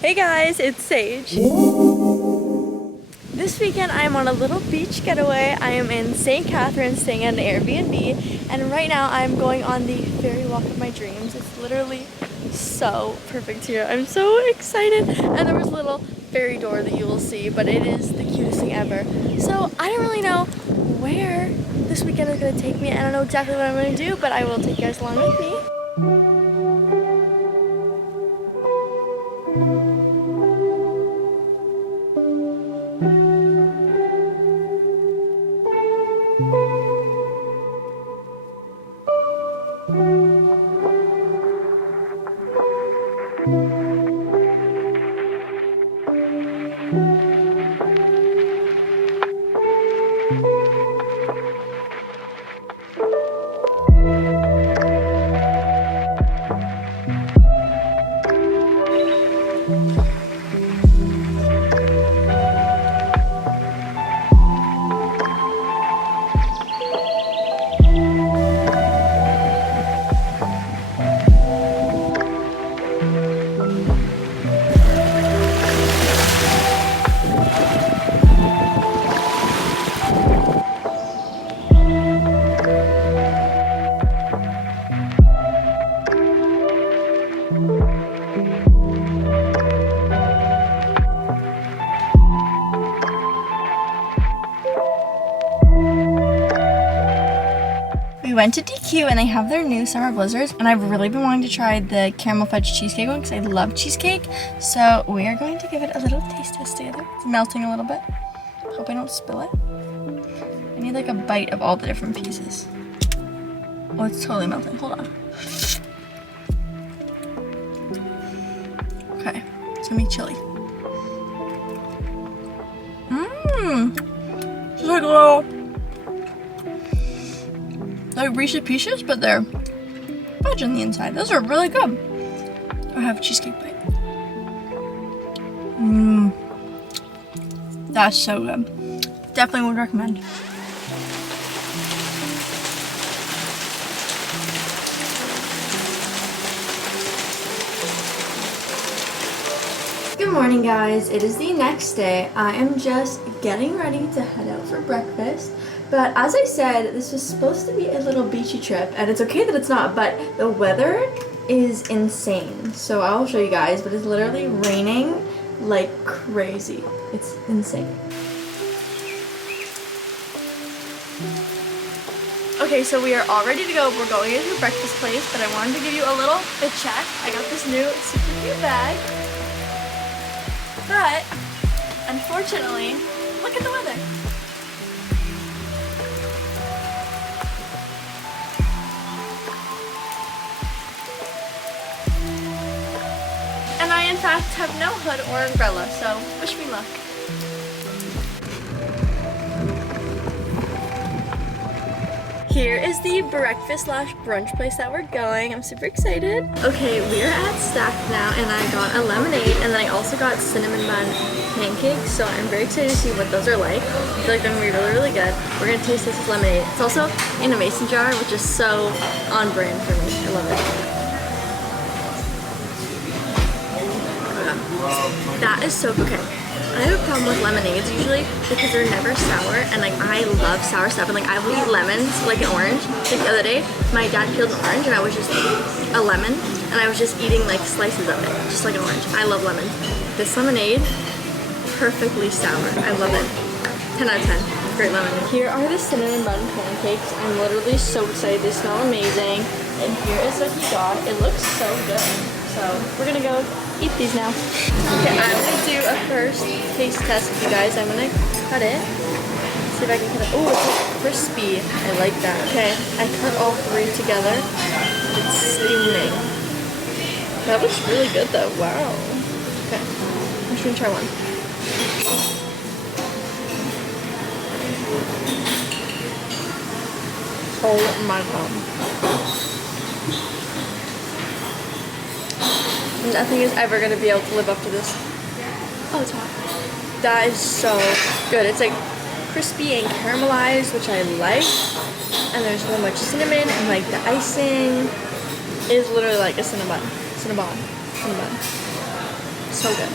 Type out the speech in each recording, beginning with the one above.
Hey guys, it's Sage. This weekend I am on a little beach getaway. I am in St. Catharines staying at an Airbnb, and right now I'm going on the ferry walk of my dreams. It's literally so perfect here. I'm so excited, and there was a little ferry door that you will see, but it is the cutest thing ever. So I don't really know where this weekend is going to take me. I don't know exactly what I'm going to do, but I will take you guys along with me. We went to DQ and they have their new summer blizzards, and I've really been wanting to try the caramel fudge cheesecake one because I love cheesecake. So we are going to give it a little taste test together. It's melting a little bit. Hope I don't spill it. I need like a bite of all the different pieces. Oh, it's totally melting. Hold on. Okay, it's gonna be chilly. It's like a little like Reese's Pieces, but they're fudge on the inside. Those are really good. I have a cheesecake bite. That's so good. Definitely would recommend. Good morning, guys. It is the next day. I am just getting ready to head out for breakfast. But as I said, this was supposed to be a little beachy trip, and it's okay that it's not, but the weather is insane. So I'll show you guys, but it's literally raining like crazy. It's insane. Okay, so we are all ready to go. We're going into a breakfast place, but I wanted to give you a little fit check. I got this new super cute bag. But, unfortunately, look at the weather. And I, in fact, have no hood or umbrella, so wish me luck. Here is the breakfast/brunch place that we're going. I'm super excited. Okay, we're at Stack now, and I got a lemonade, and then I also got cinnamon bun pancakes, so I'm very excited to see what those are like. I feel like they're gonna be really, really good. We're gonna taste this as lemonade. It's also in a mason jar, which is so on brand for me. I love it. That is so good. Okay. I have a problem with lemonades usually because they're never sour, and like I love sour stuff, and like I will eat lemons like an orange. Like the other day, my dad peeled an orange and I was just a lemon, and I was just eating like slices of it, just like an orange. I love lemons. This lemonade, perfectly sour. I love it. 10 out of 10. Great lemonade. Here are the cinnamon bun pancakes. I'm literally so excited. They smell amazing. And here is what he got. It looks so good. So we're gonna go eat these now. Okay, I'm gonna do a first taste test with you guys. I'm gonna cut it. See if I can cut it. Oh, it's like crispy. I like that. Okay, I cut all three together. It's steaming. That looks really good though. Wow. Okay, I'm just gonna try one. Oh my god. Nothing is ever going to be able to live up to this. Oh, it's hot. That is so good. It's like crispy and caramelized, which I like. And there's so much cinnamon, and like the icing is literally like a cinnabon. so good.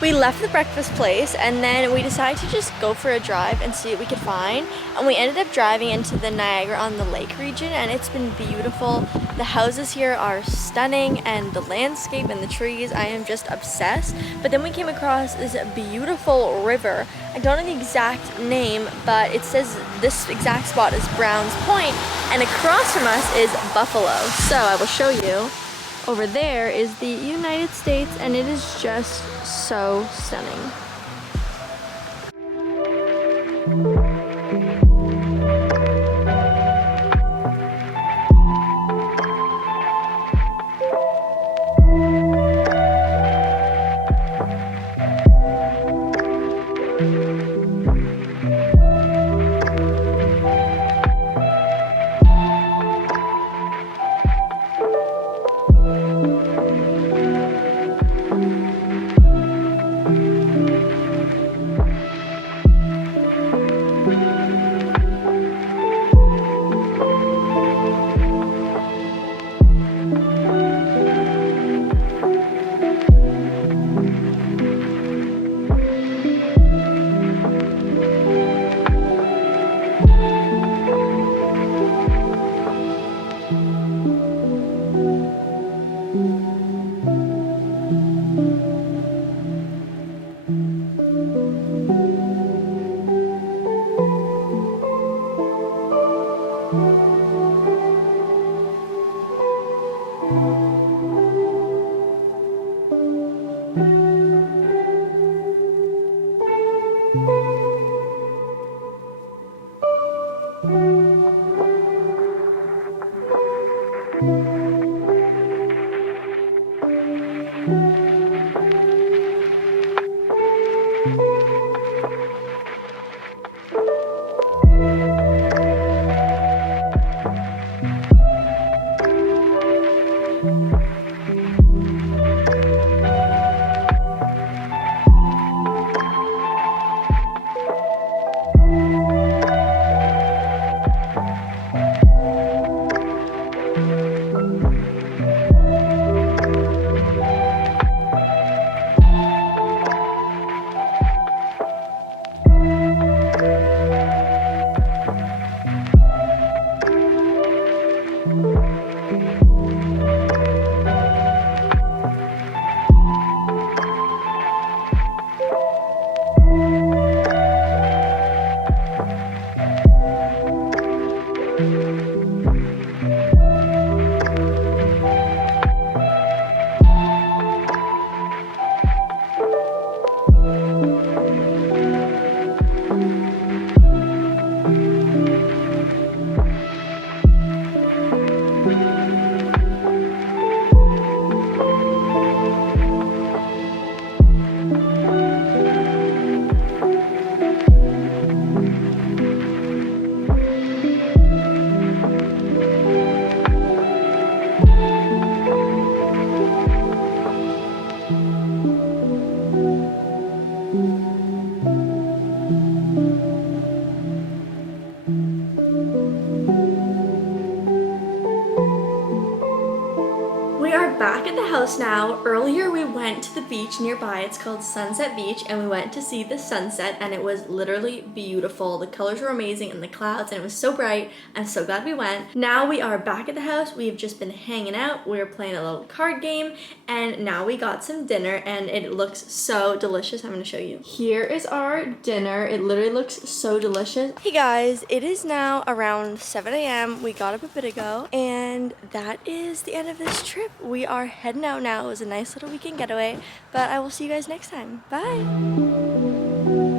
We left the breakfast place and then we decided to just go for a drive and see what we could find. And we ended up driving into the Niagara-on-the-Lake region, and it's been beautiful. The houses here are stunning, and the landscape and the trees, I am just obsessed. But then we came across this beautiful river. I don't know the exact name, but it says this exact spot is Browns Point, and across from us is Buffalo. So I will show you. Over there is the United States, and it is just so stunning. We are back at the house now. Earlier we went to the beach nearby. It's called Sunset Beach, and we went to see the sunset, and it was literally beautiful. The colors were amazing and the clouds, and it was so bright. I'm so glad we went. Now we are back at the house. We've just been hanging out. We were playing a little card game, and now we got some dinner, and it looks so delicious. I'm gonna show you. Here is our dinner. It literally looks so delicious. Hey guys, it is now around 7 a.m. We got up a bit ago, and that is the end of this trip. We are heading out now. It was a nice little weekend getaway, but I will see you guys next time. Bye!